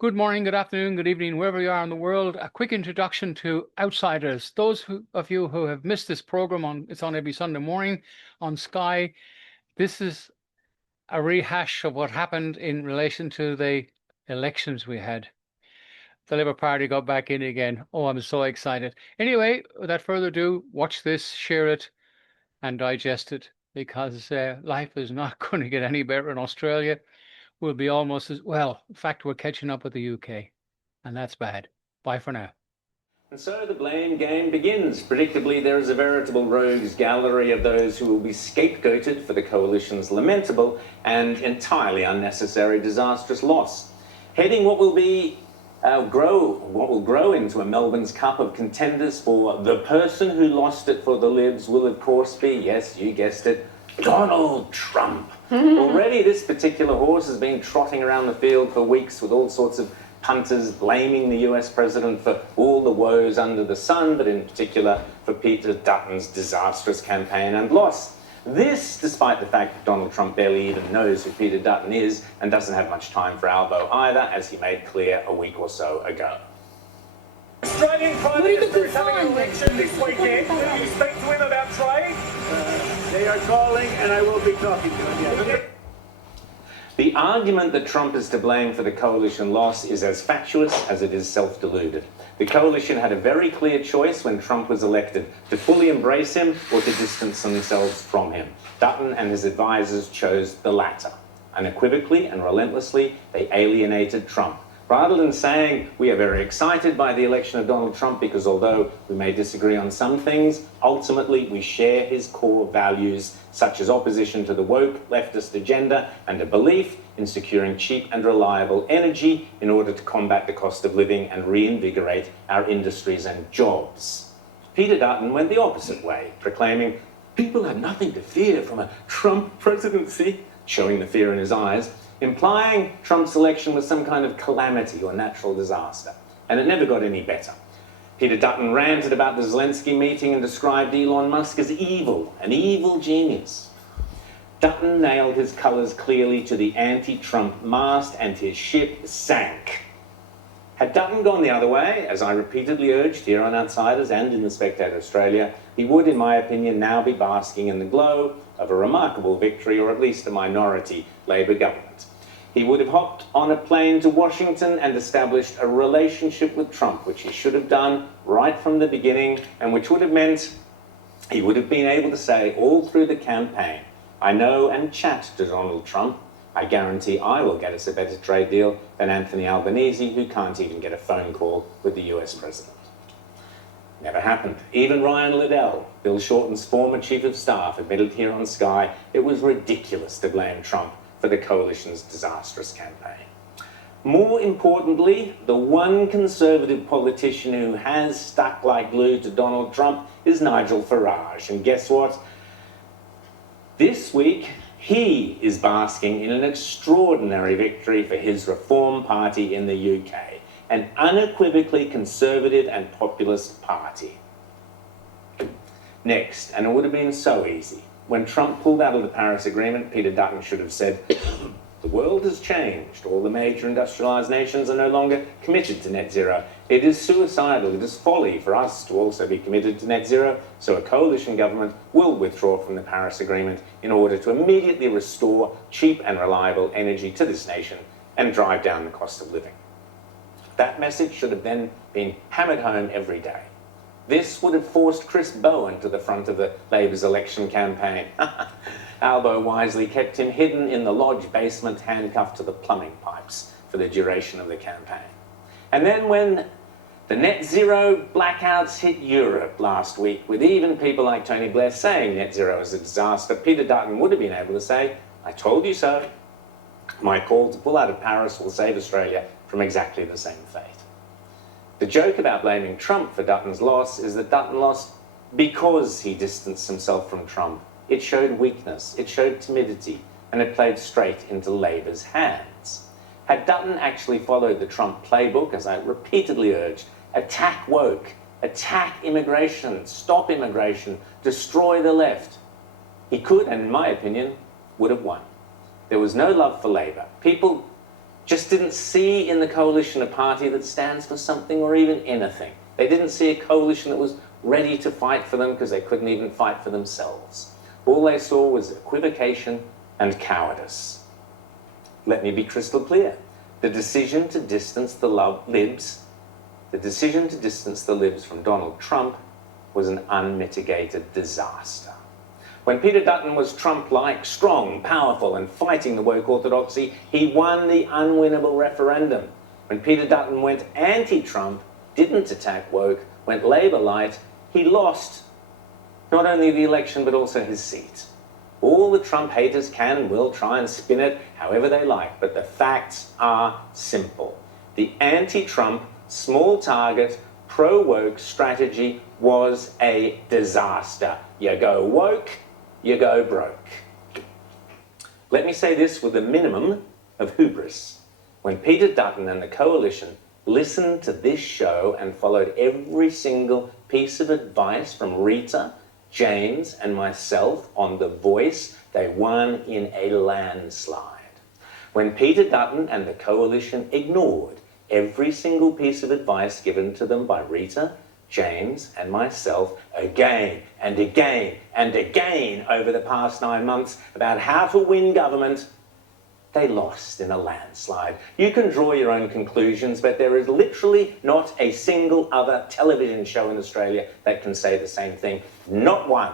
Good morning, good afternoon, good evening, wherever you are in the world. A quick introduction to Outsiders. Of you who have missed this program, it's on every Sunday morning on Sky. This is a rehash of what happened in relation to the elections we had. The Labour Party got back in again. Oh, I'm so excited. Anyway, without further ado, watch this, share it, and digest it because life is not going to get any better in Australia. We'll be almost as well. In fact, we're catching up with the UK, and that's bad. Bye for now. And so the blame game begins. Predictably, there is a veritable rogues gallery of those who will be scapegoated for the coalition's lamentable and entirely unnecessary disastrous loss, heading what will grow into a Melbourne's Cup of contenders for the person who lost it for the Libs will of course be, yes, you guessed it, Donald Trump. Already this particular horse has been trotting around the field for weeks with all sorts of punters blaming the US president for all the woes under the sun, but in particular for Peter Dutton's disastrous campaign and loss. This, despite the fact that Donald Trump barely even knows who Peter Dutton is and doesn't have much time for Albo either, as he made clear a week or so ago. Australian Prime Minister is having an election this weekend. Will you speak to him about trade? They are calling and I will be talking to him, yes. The argument that Trump is to blame for the coalition loss is as fatuous as it is self-deluded. The coalition had a very clear choice when Trump was elected, to fully embrace him or to distance themselves from him. Dutton and his advisors chose the latter. Unequivocally and relentlessly, they alienated Trump. Rather than saying, we are very excited by the election of Donald Trump because although we may disagree on some things, ultimately we share his core values, such as opposition to the woke leftist agenda and a belief in securing cheap and reliable energy in order to combat the cost of living and reinvigorate our industries and jobs. Peter Dutton went the opposite way, proclaiming, people have nothing to fear from a Trump presidency, showing the fear in his eyes, implying Trump's election was some kind of calamity or natural disaster. And it never got any better. Peter Dutton ranted about the Zelensky meeting and described Elon Musk as evil, an evil genius. Dutton nailed his colours clearly to the anti-Trump mast and his ship sank. Had Dutton gone the other way, as I repeatedly urged here on Outsiders and in The Spectator Australia, he would, in my opinion, now be basking in the glow of a remarkable victory, or at least a minority Labor government. He would have hopped on a plane to Washington and established a relationship with Trump, which he should have done right from the beginning, and which would have meant he would have been able to say all through the campaign, I know and chat to Donald Trump. I guarantee I will get us a better trade deal than Anthony Albanese, who can't even get a phone call with the US president. Never happened. Even Ryan Liddell, Bill Shorten's former chief of staff, admitted here on Sky it was ridiculous to blame Trump for the coalition's disastrous campaign. More importantly, the one Conservative politician who has stuck like glue to Donald Trump is Nigel Farage. And guess what? This week, he is basking in an extraordinary victory for his Reform Party in the UK, an unequivocally conservative and populist party. Next, and it would have been so easy, when Trump pulled out of the Paris Agreement, Peter Dutton should have said, the world has changed. All the major industrialised nations are no longer committed to net zero. It is suicidal, it is folly for us to also be committed to net zero, so a coalition government will withdraw from the Paris Agreement in order to immediately restore cheap and reliable energy to this nation and drive down the cost of living. That message should have then been hammered home every day. This would have forced Chris Bowen to the front of the Labour's election campaign. Albo wisely kept him hidden in the lodge basement, handcuffed to the plumbing pipes for the duration of the campaign. And then when the net zero blackouts hit Europe last week, with even people like Tony Blair saying net zero is a disaster, Peter Dutton would have been able to say, I told you so. My call to pull out of Paris will save Australia from exactly the same fate. The joke about blaming Trump for Dutton's loss is that Dutton lost because he distanced himself from Trump. It showed weakness, it showed timidity, and it played straight into Labour's hands. Had Dutton actually followed the Trump playbook, as I repeatedly urged, attack woke, attack immigration, stop immigration, destroy the left, he could, and in my opinion, would have won. There was no love for Labour. People just didn't see in the coalition a party that stands for something or even anything. They didn't see a coalition that was ready to fight for them because they couldn't even fight for themselves. All they saw was equivocation and cowardice. Let me be crystal clear. The decision to distance the Libs from Donald Trump was an unmitigated disaster. When Peter Dutton was Trump-like, strong, powerful, and fighting the woke orthodoxy, he won the unwinnable referendum. When Peter Dutton went anti-Trump, didn't attack woke, went Labour-light, he lost not only the election but also his seat. All the Trump haters can and will try and spin it however they like, but the facts are simple. The anti-Trump, small target, pro-woke strategy was a disaster. You go woke, you go broke. Let me say this with a minimum of hubris. When Peter Dutton and the coalition listened to this show and followed every single piece of advice from Rita, James, and myself on The Voice, they won in a landslide. When Peter Dutton and the coalition ignored every single piece of advice given to them by Rita, James, and myself again and again and again over the past 9 months about how to win government, they lost in a landslide. You can draw your own conclusions, but there is literally not a single other television show in Australia that can say the same thing. Not one.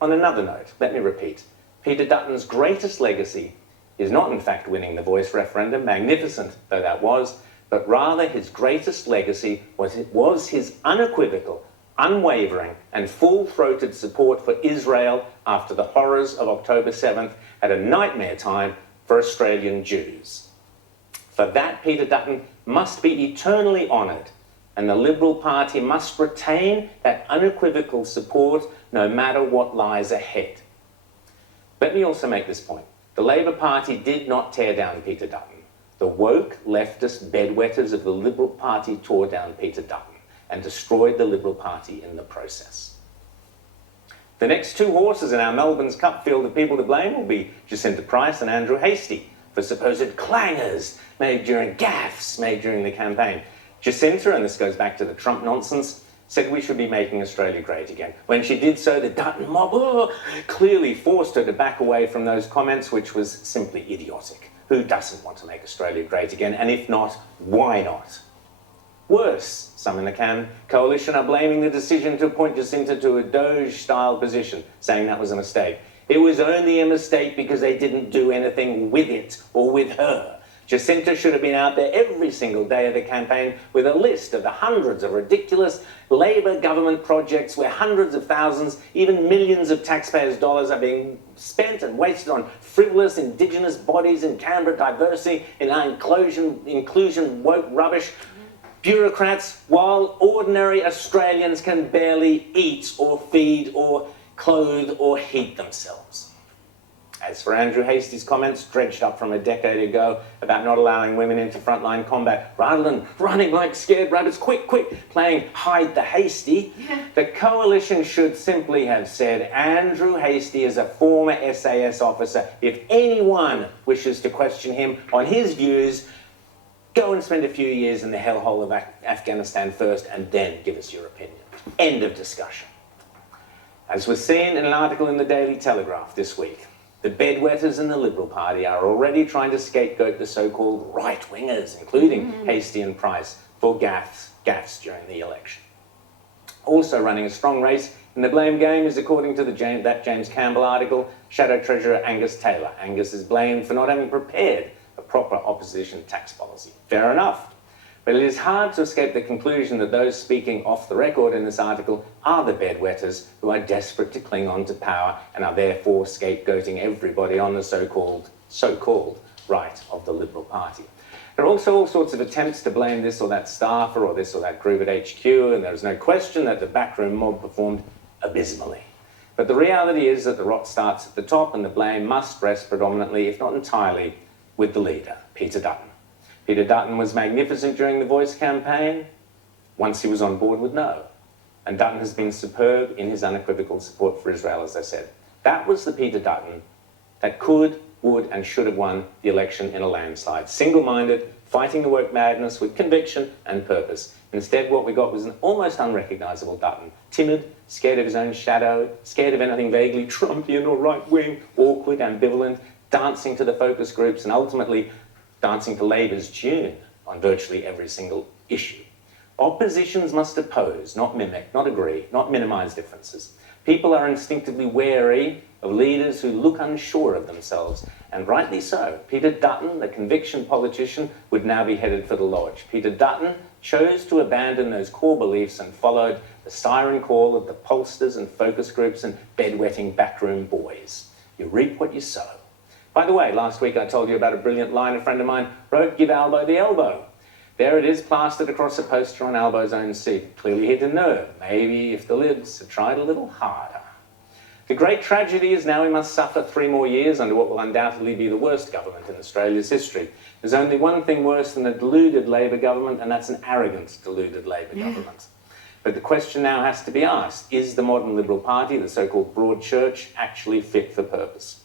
On another note, let me repeat, Peter Dutton's greatest legacy is not in fact winning the Voice referendum, magnificent though that was, but rather his greatest legacy was his unequivocal, unwavering and full-throated support for Israel after the horrors of October 7th at a nightmare time for Australian Jews. For that, Peter Dutton must be eternally honoured, and the Liberal Party must retain that unequivocal support no matter what lies ahead. Let me also make this point. The Labor Party did not tear down Peter Dutton. The woke leftist bedwetters of the Liberal Party tore down Peter Dutton and destroyed the Liberal Party in the process. The next two horses in our Melbourne's Cup field of people to blame will be Jacinta Price and Andrew Hastie for supposed clangers made during gaffes made during the campaign. Jacinta, and this goes back to the Trump nonsense, said we should be making Australia great again. When she did so, the Dutton mob clearly forced her to back away from those comments, which was simply idiotic. Who doesn't want to make Australia great again? And if not, why not? Worse, some in the coalition are blaming the decision to appoint Jacinta to a Doge-style position, saying that was a mistake. It was only a mistake because they didn't do anything with it or with her. Jacinta should have been out there every single day of the campaign with a list of the hundreds of ridiculous Labor government projects where hundreds of thousands, even millions of taxpayers' dollars are being spent and wasted on frivolous Indigenous bodies in Canberra diversity, in our inclusion woke rubbish, bureaucrats, while ordinary Australians can barely eat or feed or clothe or heat themselves. As for Andrew Hastie's comments, dredged up from a decade ago, about not allowing women into frontline combat, rather than running like scared rabbits, quick, playing hide the Hastie, the coalition should simply have said, Andrew Hastie is a former SAS officer. If anyone wishes to question him on his views, go and spend a few years in the hellhole of Afghanistan first and then give us your opinion. End of discussion. As was seen in an article in the Daily Telegraph this week, the bedwetters in the Liberal Party are already trying to scapegoat the so-called right-wingers, including Hastie and Price, for gaffes during the election. Also running a strong race in the blame game is, according to that James Campbell article, Shadow Treasurer Angus Taylor. Angus is blamed for not having prepared a proper opposition tax policy. Fair enough. But it is hard to escape the conclusion that those speaking off the record in this article are the bedwetters who are desperate to cling on to power and are therefore scapegoating everybody on the so-called right of the Liberal Party. There are also all sorts of attempts to blame this or that staffer or this or that group at HQ, and there is no question that the backroom mob performed abysmally. But the reality is that the rot starts at the top, and the blame must rest predominantly, if not entirely, with the leader, Peter Dutton. Peter Dutton was magnificent during the Voice campaign, once he was on board with no. And Dutton has been superb in his unequivocal support for Israel, as I said. That was the Peter Dutton that could would and should have won the election in a landslide. Single-minded, fighting the woke madness with conviction and purpose. Instead, what we got was an almost unrecognisable Dutton. Timid, scared of his own shadow, scared of anything vaguely Trumpian or right-wing, awkward, ambivalent, dancing to the focus groups and ultimately dancing to Labour's tune on virtually every single issue. Oppositions must oppose, not mimic, not agree, not minimise differences. People are instinctively wary of leaders who look unsure of themselves, and rightly so. Peter Dutton, the conviction politician, would now be headed for the lodge. Peter Dutton chose to abandon those core beliefs and followed the siren call of the pollsters and focus groups and bedwetting backroom boys. You reap what you sow. By the way, last week I told you about a brilliant line a friend of mine wrote, "Give Albo the elbow." There it is, plastered across a poster on Albo's own seat. Clearly hit a nerve. Maybe if the Libs had tried a little harder. The great tragedy is now we must suffer 3 more years under what will undoubtedly be the worst government in Australia's history. There's only one thing worse than a deluded Labor government, and that's an arrogant, deluded Labor government. But the question now has to be asked, is the modern Liberal Party, the so-called broad church, actually fit for purpose?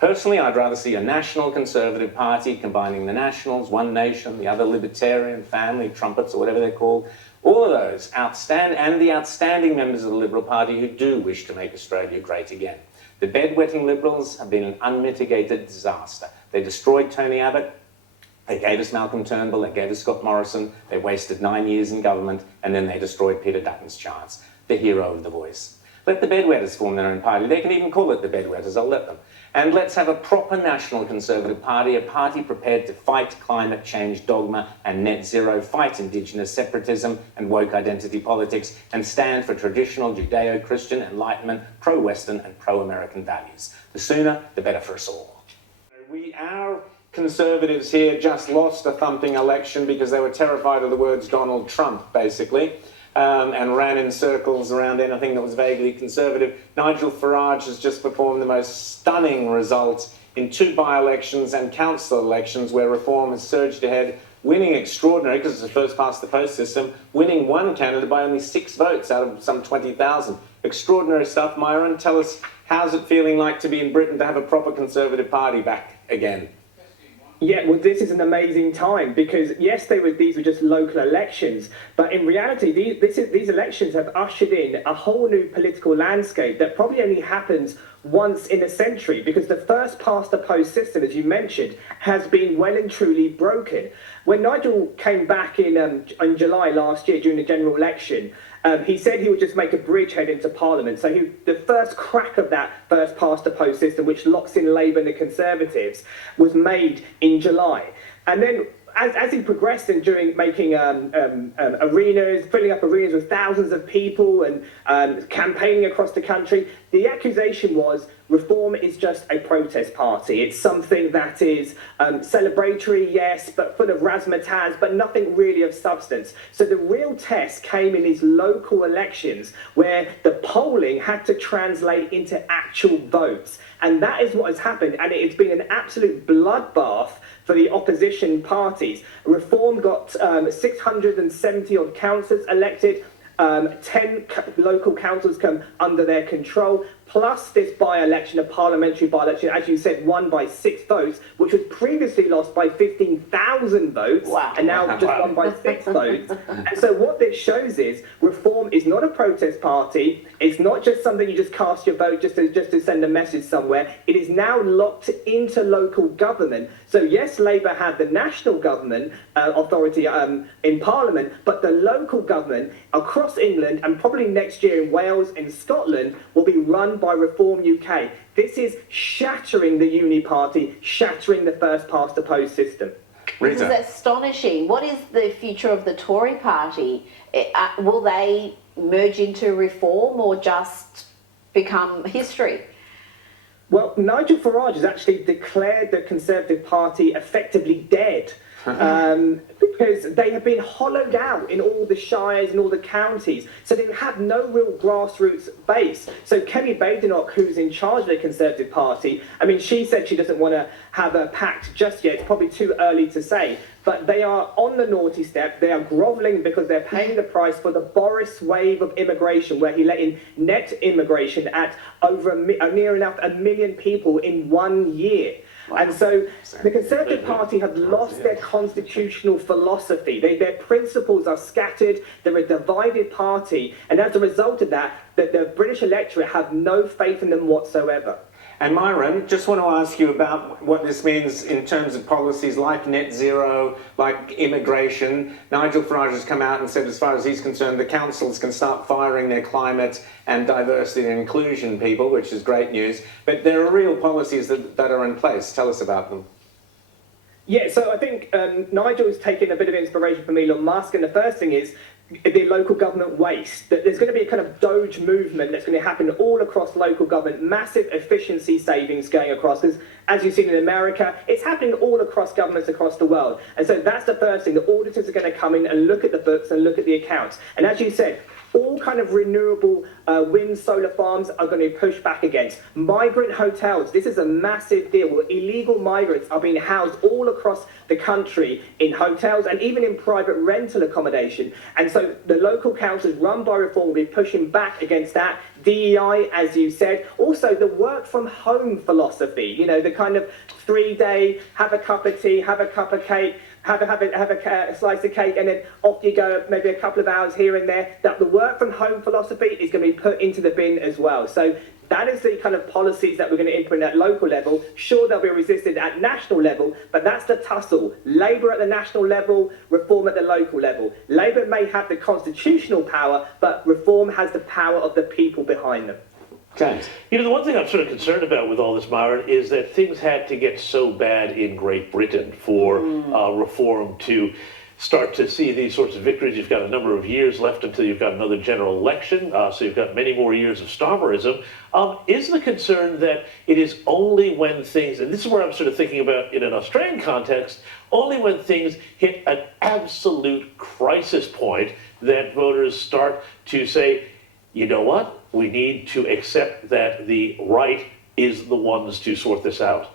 Personally, I'd rather see a national Conservative Party combining the Nationals, One Nation, the other Libertarian, Family, Trumpets, or whatever they're called, all of those and the outstanding members of the Liberal Party who do wish to make Australia great again. The bedwetting Liberals have been an unmitigated disaster. They destroyed Tony Abbott, they gave us Malcolm Turnbull, they gave us Scott Morrison, they wasted 9 years in government, and then they destroyed Peter Dutton's chance, the hero of The Voice. Let the bedwetters form their own party. They can even call it the bedwetters, I'll let them. And let's have a proper national Conservative Party, a party prepared to fight climate change dogma and net zero, fight Indigenous separatism and woke identity politics, and stand for traditional Judeo-Christian Enlightenment, pro-Western and pro-American values. The sooner, the better for us all. Our Conservatives here just lost a thumping election because they were terrified of the words Donald Trump, basically. And ran in circles around anything that was vaguely conservative. Nigel Farage has just performed the most stunning results in 2 by-elections and council elections where Reform has surged ahead, winning extraordinary, because it's a first-past-the-post system, winning one candidate by only 6 votes out of some 20,000. Extraordinary stuff. Myron, tell us, how's it feeling like to be in Britain to have a proper Conservative Party back again? Yeah, well, this is an amazing time because, yes, these were just local elections, but in reality, these elections have ushered in a whole new political landscape that probably only happens once in a century because the first-past-the-post system, as you mentioned, has been well and truly broken. When Nigel came back in July last year during the general election, he said he would just make a bridgehead into Parliament. So the first crack of that first-past-the-post system, which locks in Labour and the Conservatives, was made in July. And then as he progressed and during making arenas, filling up arenas with thousands of people and campaigning across the country, the accusation was Reform is just a protest party. It's something that is celebratory, yes, but full of razzmatazz, but nothing really of substance. So the real test came in these local elections where the polling had to translate into actual votes. And that is what has happened. And it's been an absolute bloodbath for the opposition parties. Reform got 670 odd councillors elected. 10 local councils come under their control, plus this by-election, a parliamentary by-election, as you said, won by 6 votes, which was previously lost by 15,000 votes, and now just won by 6 votes. And so what this shows is Reform is not a protest party. It's not just something you just cast your vote just to send a message somewhere. It is now locked into local government. So yes, Labour had the national government authority in Parliament, but the local government across England and probably next year in Wales and Scotland will be run by Reform UK. This is shattering the Uni Party, shattering the first-past-the-post system. This is astonishing. What is the future of the Tory party? Will they merge into Reform or just become history? Well, Nigel Farage has actually declared the Conservative Party effectively dead. Because they have been hollowed out in all the shires and all the counties, so they have no real grassroots base. So Kelly Badenoch, who's in charge of the Conservative Party, I mean, she said she doesn't want to have a pact just yet. It's probably too early to say. but they are on the naughty step. They are grovelling because they're paying the price for the Boris wave of immigration, where he let in net immigration at over near enough 1 million people in 1 year. And so the Conservative Party have lost their constitutional philosophy. Their principles are scattered. They're a divided party. And as a result of that, the British electorate have no faith in them whatsoever. And Myron, just want to ask you about what this means in terms of policies like net zero, like immigration. Nigel Farage has come out and said, as far as he's concerned, the councils can start firing their climate and diversity and inclusion people, which is great news. But there are real policies that are in place. Tell us about them. Yeah, so I think Nigel's taken a bit of inspiration from Elon Musk, and the first thing is the local government waste. That there's going to be a kind of Doge movement that's going to happen all across local government, massive efficiency savings going across, because as you've seen in America, it's happening all across governments across the world. And so that's the first thing. The auditors are going to come in and look at the books and look at the accounts. And as you said, all kind of renewable wind, solar farms are going to be pushed back against. Migrant hotels, this is a massive deal. Illegal migrants are being housed all across the country in hotels and even in private rental accommodation. And so the local councils run by Reform will be pushing back against that. DEI, as you said. Also, the work from home philosophy, you know, the kind of 3-day, have a cup of tea, have a cup of cake, have a slice of cake, and then off you go, maybe a couple of hours here and there. That the work from home philosophy is going to be put into the bin as well. So that is the kind of policies that we're going to implement at local level. Sure, they'll be resisted at national level, but that's the tussle. Labour at the national level, Reform at the local level. Labour may have the constitutional power, but Reform has the power of the people behind them. James. You know, the one thing I'm sort of concerned about with all this, Myron, is that things had to get so bad in Great Britain for Reform to start to see these sorts of victories. You've got a number of years left until you've got another general election, so you've got many more years of Starmerism. Is the concern that it is only when things, and this is where I'm sort of thinking about in an Australian context, only when things hit an absolute crisis point that voters start to say, you know what? We need to accept that the right is the ones to sort this out.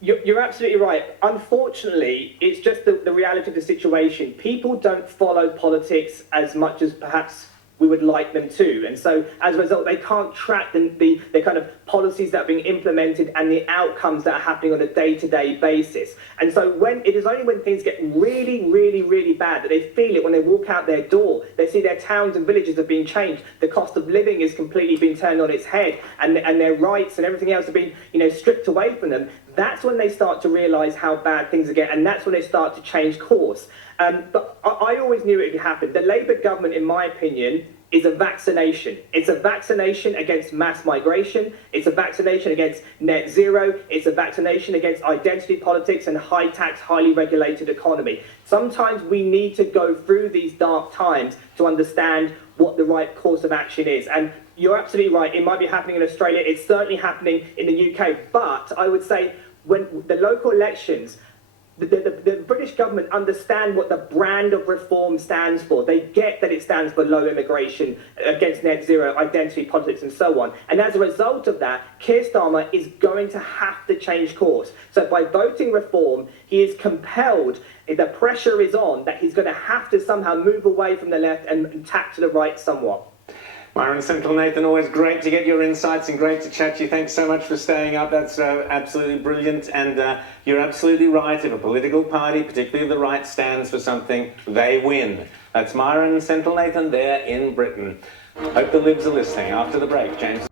You're absolutely right. Unfortunately, it's just the reality of the situation. People don't follow politics as much as perhaps we would like them to. And so as a result, they can't track the kind of policies that are being implemented and the outcomes that are happening on a day-to-day basis. And so it is only when things get really, really, really bad that they feel it when they walk out their door. They see their towns and villages have been changed. The cost of living is completely been turned on its head, and their rights and everything else have been, you know, stripped away from them. That's when they start to realise how bad things are getting, and that's when they start to change course. But I always knew it would happen. The Labour government, in my opinion, is a vaccination. It's a vaccination against mass migration. It's a vaccination against net zero. It's a vaccination against identity politics and high tax, highly regulated economy. Sometimes we need to go through these dark times to understand what the right course of action is. And you're absolutely right. It might be happening in Australia. It's certainly happening in the UK. But I would say when the local elections, the British government understand what the brand of Reform stands for. They get that it stands for low immigration, against net zero, identity politics, and so on. And as a result of that, Keir Starmer is going to have to change course. So by voting Reform, he is compelled, the pressure is on, that he's going to have to somehow move away from the left and tack to the right somewhat. Myron Central, Nathan, always great to get your insights and great to chat to you. Thanks so much for staying up. That's absolutely brilliant. And you're absolutely right. If a political party, particularly the right, stands for something, they win. That's Myron Central, Nathan, there in Britain. Hope the Libs are listening. After the break, James.